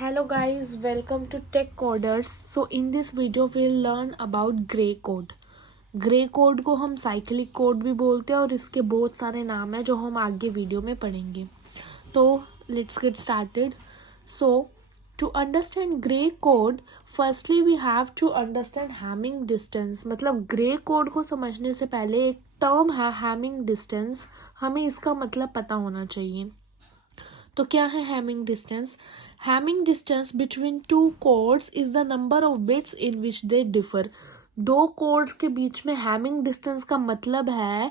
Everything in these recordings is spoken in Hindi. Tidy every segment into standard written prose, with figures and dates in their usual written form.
Hello guys, welcome to Tech Coders. So in this video we'll learn about grey code. Grey code को हम साइक्लिक कोड भी बोलते हैं और इसके बहुत सारे नाम हैं जो हम आगे वीडियो में पढ़ेंगे. तो let's get started. So to understand Gray code firstly we have to understand Hamming distance. मतलब ग्रे कोड को समझने से पहले एक टर्म है हैमिंग डिस्टेंस, हमें इसका मतलब पता होना चाहिए. तो क्या है Hamming distance? Hamming distance between two codes is the number of bits in which they differ. दो कोड्स के बीच में हैमिंग डिस्टेंस का मतलब है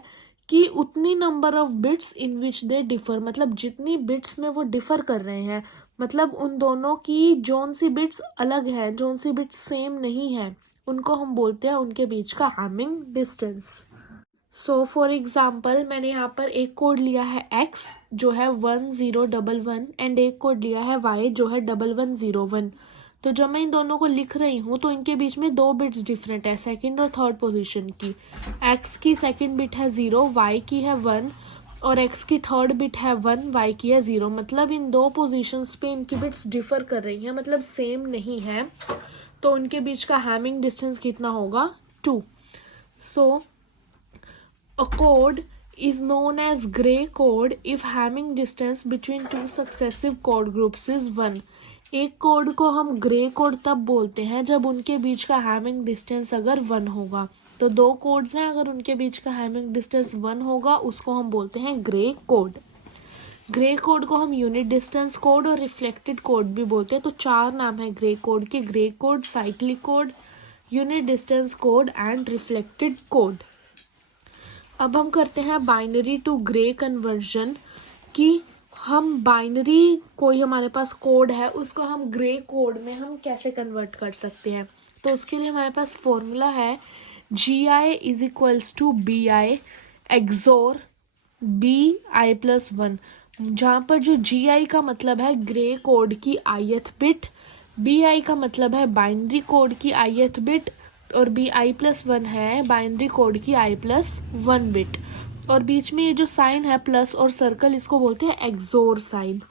कि उतनी number of bits in which they differ, मतलब जितनी बिट्स में वो डिफर कर रहे हैं, मतलब उन दोनों की जोन सी बिट्स अलग है, जोन सी बिट्स सेम नहीं है, उनको हम बोलते हैं उनके बीच का Hamming distance. So for example मैंने यहाँ पर एक कोड लिया है x जो है 1011 एंड एक कोड लिया है y जो है 1101. तो जब मैं इन दोनों को लिख रही हूँ तो इनके बीच में दो बिट्स डिफरेंट है, सेकंड और थर्ड पोजीशन की. x की सेकंड बिट है 0, y की है 1 और x की थर्ड बिट है 1, y की है 0. मतलब इन दो पोजीशंस पे इनकी बिट्स डिफर कर रही हैं, मतलब सेम नहीं है. तो उनके बीच का हैमिंग डिस्टेंस कितना होगा? 2. सो A code is known as gray code if Hamming distance between two successive code groups is 1. एक कोड को हम ग्रे कोड तब बोलते हैं जब उनके बीच का हैमिंग डिस्टेंस अगर 1 होगा. तो दो कोड्स हैं, अगर उनके बीच का हैमिंग डिस्टेंस 1 होगा उसको हम बोलते हैं ग्रे कोड. ग्रे कोड को हम यूनिट डिस्टेंस कोड और रिफ्लेक्टेड कोड भी बोलते हैं. तो चार नाम है ग्रे कोड के: grey code, cyclic code, unit distance code and reflected code. अब हम करते हैं बाइनरी टू ग्रे कन्वर्जन, कि हम बाइनरी कोई हमारे पास कोड है उसको हम ग्रे कोड में हम कैसे कन्वर्ट कर सकते हैं. तो उसके लिए हमारे पास फॉर्मूला है GI इज equals to BI XOR BI+1, जहाँ पर जो GI का मतलब है ग्रे कोड की ith बिट, BI का मतलब है बाइनरी कोड की ith बिट और BI+1 है बाइनरी कोड की I+1 बिट. और बीच में ये जो साइन है प्लस और सर्कल, इसको बोलते हैं एक्सोर साइन.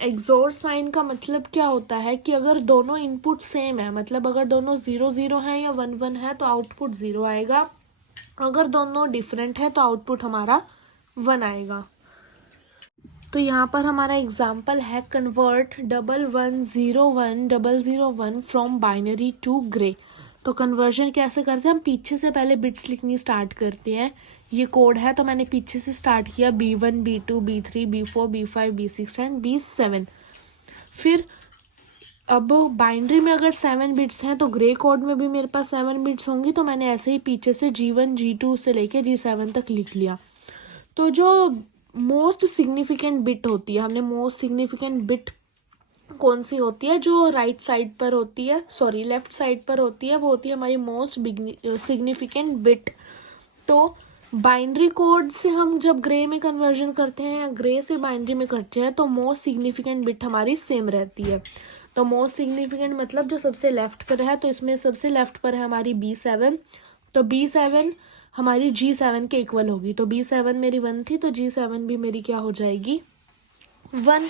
एक्सोर साइन का मतलब क्या होता है कि अगर दोनों इनपुट सेम है, मतलब अगर दोनों 0 है या 1 है तो आउटपुट 0 आएगा. अगर दोनों डिफरेंट है तो आउटपुट हमारा 1 आएगा. तो यहाँ पर हमारा एग्जाम्पल है convert 1101 from binary to Gray. तो कन्वर्जन कैसे करते हैं? हम पीछे से पहले बिट्स लिखनी स्टार्ट करते हैं. ये कोड है तो मैंने पीछे से स्टार्ट किया B1 B2 B3 B4 B5 B6 and B7. फिर अब बाइनरी में अगर 7 बिट्स हैं तो ग्रे कोड में भी मेरे पास 7 बिट्स होंगी, तो मैंने ऐसे ही पीछे से G1 G2 से लेके G7 तक लिख लिया. तो जो मोस्ट सिग्निफिकेंट बिट होती है, हमने मोस्ट सिग्निफिकेंट बिट कौन सी होती है? जो राइट साइड पर होती है, सॉरी लेफ्ट साइड पर होती है, वो होती है हमारी मोस्ट सिग्निफिकेंट बिट. तो बाइनरी कोड से हम जब ग्रे में कन्वर्जन करते हैं या ग्रे से बाइनरी में करते हैं तो मोस्ट सिग्निफिकेंट बिट हमारी सेम रहती है. तो मोस्ट सिग्निफिकेंट मतलब जो सबसे लेफ्ट पर है, तो इसमें सबसे लेफ्ट पर है हमारी B7. तो B7 हमारी G7 के इक्वल होगी. तो B7 मेरी 1 थी तो G7 भी मेरी क्या हो जाएगी? 1.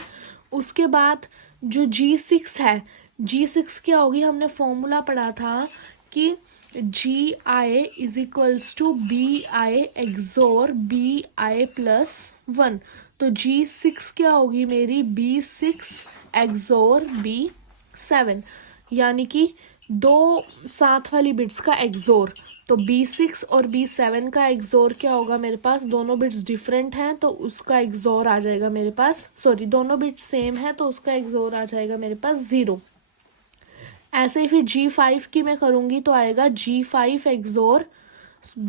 उसके बाद जो G6 है, G6 क्या होगी? हमने फॉर्मूला पढ़ा था कि GI इज equals to BI XOR BI+1. तो G6 क्या होगी मेरी? B6 एक्सोर B7, यानी कि दो साथ वाली बिट्स का एक्सोर. तो B6 और B7 का एक्सोर क्या होगा मेरे पास? दोनों बिट्स डिफरेंट हैं तो उसका एक्सोर आ जाएगा मेरे पास, सॉरी दोनों बिट्स सेम है तो उसका एक्सोर आ जाएगा मेरे पास 0. ऐसे ही फिर G5 की मैं करूँगी तो आएगा G5 एक्सोर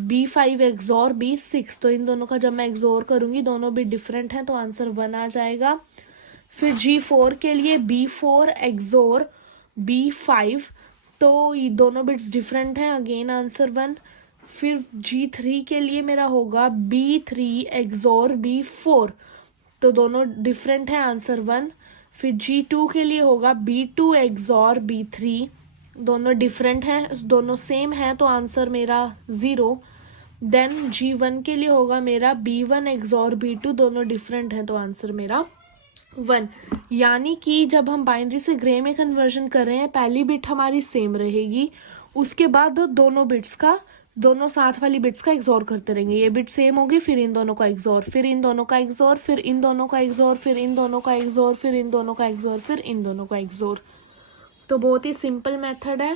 B5 एक्सोर B6. तो इन दोनों का जब मैं एक्सोर करूँगी दोनों बिट डिफरेंट हैं तो आंसर 1 आ जाएगा. फिर G4 के लिए B4 एक्सोर B5, तो ये दोनों बिट्स डिफरेंट हैं, अगेन आंसर 1. फिर G3 के लिए मेरा होगा B3 एक्सोर B4, तो दोनों डिफरेंट हैं, आंसर 1. फिर G2 के लिए होगा B2 एक्सोर B3, दोनों डिफरेंट हैं, दोनों सेम हैं तो आंसर मेरा 0. देन G1 के लिए होगा मेरा B1 एक्सोर B2, दोनों डिफरेंट हैं तो आंसर मेरा 1। यानी कि जब हम बाइनरी से ग्रे में कन्वर्जन कर रहे हैं, पहली बिट हमारी सेम रहेगी, उसके बाद दोनों बिट्स का, दोनों साथ वाली बिट्स का एक्सोर करते रहेंगे। ये बिट सेम होगी, फिर इन दोनों का एक्सोर, फिर इन दोनों का एक्सोर, फिर इन दोनों का एक्सोर, फिर इन दोनों का एक्सोर, फिर इन दोनों का एक्सोर, फिर इन दोनों का एक्सोर। तो बहुत ही सिंपल मेथड है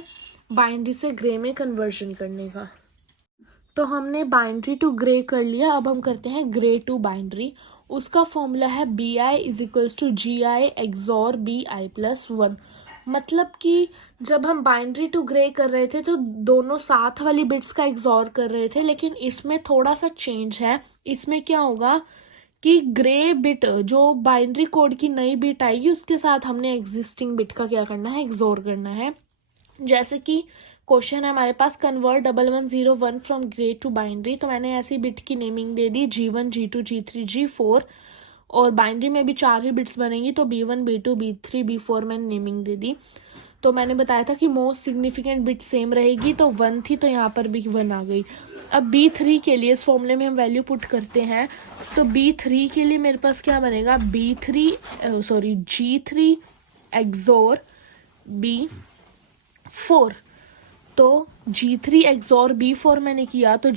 बाइनरी से ग्रे में कन्वर्जन करने का। तो हमने बाइनरी टू ग्रे कर लिया, अब हम करते हैं ग्रे टू बाइनरी। उसका फॉर्मूला है BI=GI एक्सोर BI+1। मतलब कि जब हम बाइनरी टू ग्रे कर रहे थे तो दोनों साथ वाली बिट्स का एक्सोर कर रहे थे, लेकिन इसमें थोड़ा सा चेंज है। इसमें क्या होगा कि ग्रे बिट जो बाइनरी कोड की नई बिट आएगी उसके साथ हमने एग्जिस्टिंग बिट का क्या करना है, एक्सोर करना है। जैसे कि क्वेश्चन है हमारे पास, convert 1101 from grey to binary, तो मैंने ऐसी बिट की नेमिंग दे दी G1 G2 G3 G4, और बाइनरी में भी 4 ही बिट्स बनेंगी, तो B1 B2 B3 B4 मैंने नेमिंग दे दी। तो मैंने बताया था कि मोस्ट सिग्निफिकेंट बिट सेम रहेगी, तो 1 थी, तो यहाँ पर भी 1 आ गई। अब B3 के लिए इस फॉर्मूले में हम वैल्यू पुट करते हैं, तो B3 के लिए मेरे पास क्या बनेगा, G3 एक्सोर B4। तो G3 एक्सोर B4 मैंने किया, तो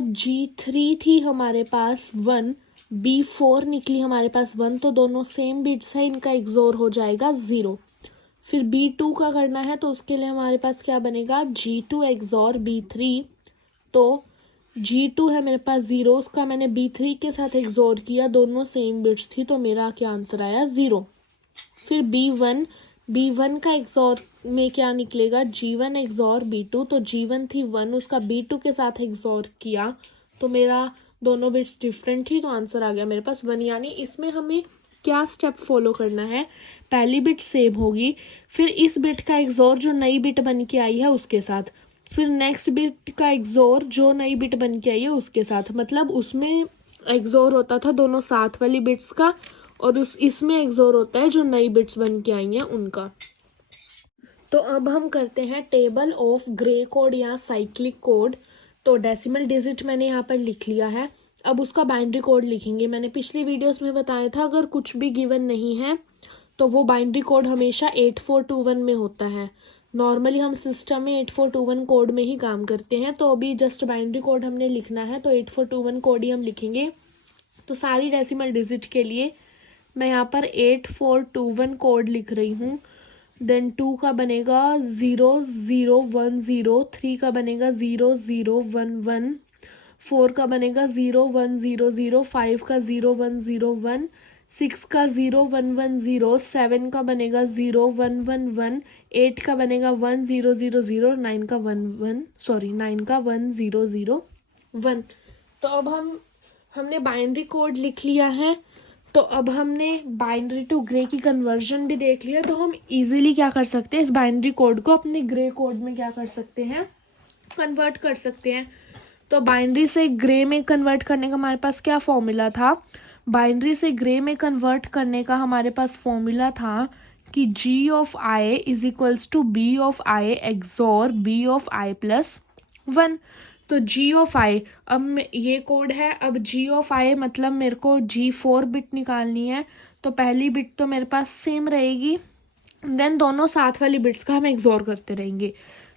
G3 थी हमारे पास 1, B4 निकली हमारे पास 1, तो दोनों सेम बिट्स है, इनका एक्सोर हो जाएगा 0। फिर B2 का करना है, तो उसके लिए हमारे पास क्या बनेगा, G2 एक्सोर B3। तो G2 है मेरे पास 0, उसका मैंने B3 के साथ एक्सोर किया, दोनों सेम बिट्स थी, तो मेरा क्या आंसर आया, 0। फिर B1 का एक्सोर में क्या निकलेगा, G1 एक्सोर B2, तो G1 थी 1, उसका B2 के साथ एक्सोर किया, तो मेरा दोनों बिट्स डिफरेंट थी, तो आंसर आ गया मेरे पास 1। यानी इसमें हमें क्या स्टेप फॉलो करना है, पहली बिट सेम होगी, फिर इस बिट का एक्सोर जो नई बिट बन के आई है उसके साथ, फिर नेक्स्ट बिट का एक्सोर जो नई बिट बन के आई है उसके साथ। मतलब उसमें एक्सोर होता था दोनों साथ वाली बिट्स का, और इसमें एक्सोर होता है जो नई बिट्स बन के आई हैं उनका। तो अब हम करते हैं टेबल ऑफ ग्रे कोड या साइक्लिक कोड। तो डेसिमल डिजिट मैंने यहाँ पर लिख लिया है, अब उसका बाइनरी कोड लिखेंगे। मैंने पिछली वीडियोस में बताया था अगर कुछ भी गिवन नहीं है तो वो बाइनरी कोड हमेशा 8421 में होता है। नॉर्मली हम सिस्टम में 8421 कोड में ही काम करते हैं, तो अभी जस्ट बाइनरी कोड हमने लिखना है, तो 8421 कोड ही हम लिखेंगे। तो सारी डेसिमल डिजिट के लिए मैं यहाँ पर 8421 कोड लिख रही हूँ। देन 2 का बनेगा 0010, 3 का बनेगा 0011, 4 का बनेगा 0100, 5 का 0101, 6 का 0110, 7 का बनेगा 0111, 8 का बनेगा 1000, 9 का 1001। तो अब हमने बाइनरी कोड लिख लिया है, तो अब हमने बाइनरी टू ग्रे की कन्वर्जन भी देख लिया, तो हम इजीली क्या कर सकते हैं, इस बाइनरी कोड को अपने ग्रे कोड में क्या कर सकते हैं, कन्वर्ट कर सकते हैं। तो बाइनरी से ग्रे में कन्वर्ट करने का हमारे पास क्या फॉर्मूला था, बाइनरी से ग्रे में कन्वर्ट करने का हमारे पास फॉर्मूला था कि G(i) = B(i) एक्सोर B(i+1). तो G(i), अब ये कोड है, अब G(i) मतलब मेरे को G4 बिट निकालनी है, तो पहली बिट तो मेरे पास सेम रहेगी, देन दोनों साथ वाली बिट्स का हम एक्सोर करते रहेंगे।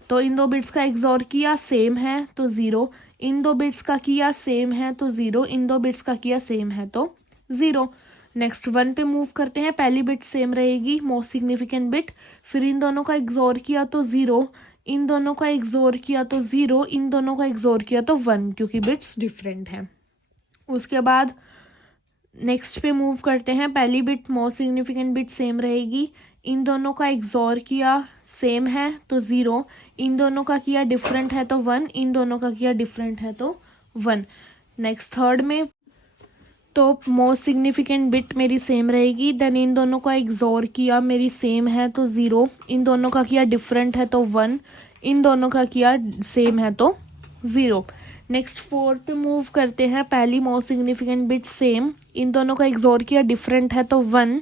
तो इन दो बिट्स का एक्सोर किया, सेम है तो 0, इन दो बिट्स का किया सेम है तो 0, इन दो बिट्स का किया सेम है तो 0। नेक्स्ट 1 पे मूव करते हैं, पहली बिट सेम रहेगी, मोस्ट सिग्निफिकेंट बिट, फिर इन दोनों का एक्सोर किया तो 0, इन दोनों का एक्सोर किया तो 0, इन दोनों का एक्सोर किया तो 1, क्योंकि बिट्स डिफरेंट हैं। उसके बाद नेक्स्ट पे मूव करते हैं, पहली bit most significant bit same रहेगी, इन दोनों का एक्सोर किया सेम है तो 0, इन दोनों का किया डिफरेंट है तो 1, इन दोनों का किया डिफरेंट है तो 1। नेक्स्ट थर्ड में तो मोस्ट सिग्निफिकेंट बिट मेरी सेम रहेगी, देन इन दोनों का एक्सोर किया मेरी सेम है तो 0, इन दोनों का किया डिफरेंट है तो 1, इन दोनों का किया सेम है तो 0। नेक्स्ट 4 पे मूव करते हैं, पहली मोस्ट सिग्निफिकेंट बिट सेम, इन दोनों का एक्सोर किया डिफरेंट है तो 1,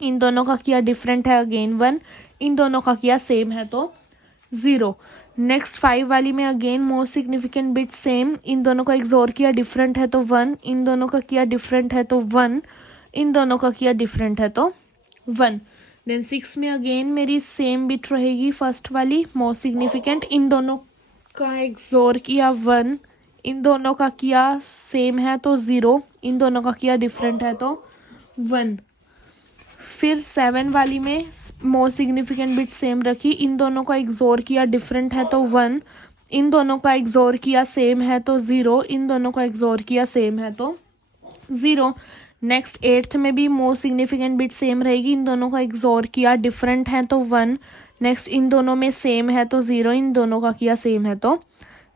इन दोनों का किया डिफरेंट है अगेन 1, इन दोनों का किया सेम है तो 0। नेक्स्ट 5 वाली में again most significant bit same, इन दोनों का एक्सोर किया डिफरेंट है तो 1, इन दोनों का किया डिफरेंट है तो 1, इन दोनों का किया डिफरेंट है तो 1। देन 6 में अगेन मेरी सेम बिट रहेगी फर्स्ट वाली मोस्ट सिग्निफिकेंट, इन दोनों का एक्सोर किया 1, इन दोनों का किया सेम है तो 0, इन दोनों का किया डिफरेंट है तो 1। फिर 7 वाली में मोस्ट सिग्निफिकेंट बिट सेम रखी, इन दोनों का एक्सोर किया डिफरेंट है तो 1, इन दोनों का एक्सोर किया सेम है तो 0, इन दोनों का एक्सोर किया सेम है तो 0। नेक्स्ट 8th में भी मोस्ट सिग्निफिकेंट बिट सेम रहेगी, इन दोनों का एक्सोर किया डिफरेंट है तो 1, नेक्स्ट इन दोनों में सेम है तो 0, इन दोनों का किया सेम है तो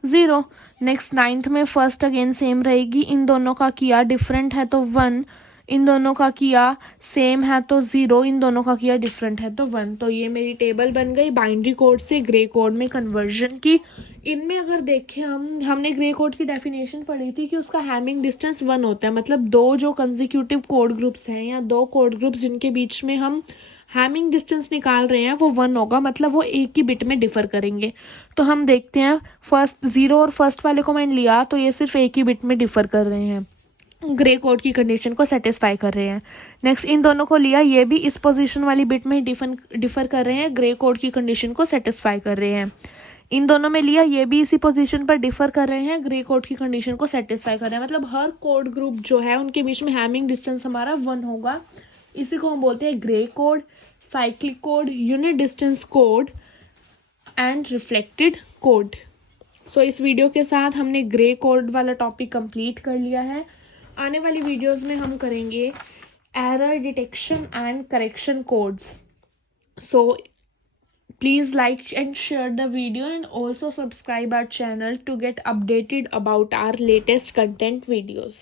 0। नेक्स्ट 9th में फर्स्ट अगेन सेम रहेगी, इन दोनों का किया डिफरेंट है तो 1, इन दोनों का किया सेम है तो 0, इन दोनों का किया डिफरेंट है तो 1। तो ये मेरी टेबल बन गई बाइनरी कोड से ग्रे कोड में कन्वर्जन की। इनमें अगर देखें हमने ग्रे कोड की डेफिनेशन पढ़ी थी कि उसका हैमिंग डिस्टेंस 1 होता है, मतलब दो जो कंजिक्यूटिव कोड ग्रुप्स हैं या दो कोड ग्रुप्स जिनके बीच में हम हैमिंग डिस्टेंस निकाल रहे हैं वो 1 होगा, मतलब वो एक ही बिट में डिफर करेंगे। तो हम देखते हैं फर्स्ट 0 और फर्स्ट वाले को मैंने लिया तो ये सिर्फ एक ही बिट में डिफर कर रहे हैं, ग्रे कोड की कंडीशन को सेटिस्फाई कर रहे हैं। नेक्स्ट इन दोनों को लिया, ये भी इस पोजीशन वाली बिट में डिफर कर रहे हैं, ग्रे कोड की कंडीशन को सेटिस्फाई कर रहे हैं। इन दोनों में लिया, ये भी इसी पोजीशन पर डिफर कर रहे हैं, ग्रे कोड की कंडीशन को सेटिस्फाई कर रहे हैं। मतलब हर कोड ग्रुप जो है उनके बीच में हैमिंग डिस्टेंस हमारा 1 होगा। इसी को हम बोलते हैं grey code, cyclic code, unit distance code and reflected code. So इस वीडियो के साथ हमने ग्रे कोड वाला टॉपिक कंप्लीट कर लिया है। आने वाली वीडियोस में हम करेंगे error detection and correction codes. So please like and share the video and also subscribe our channel to get updated about our latest content videos.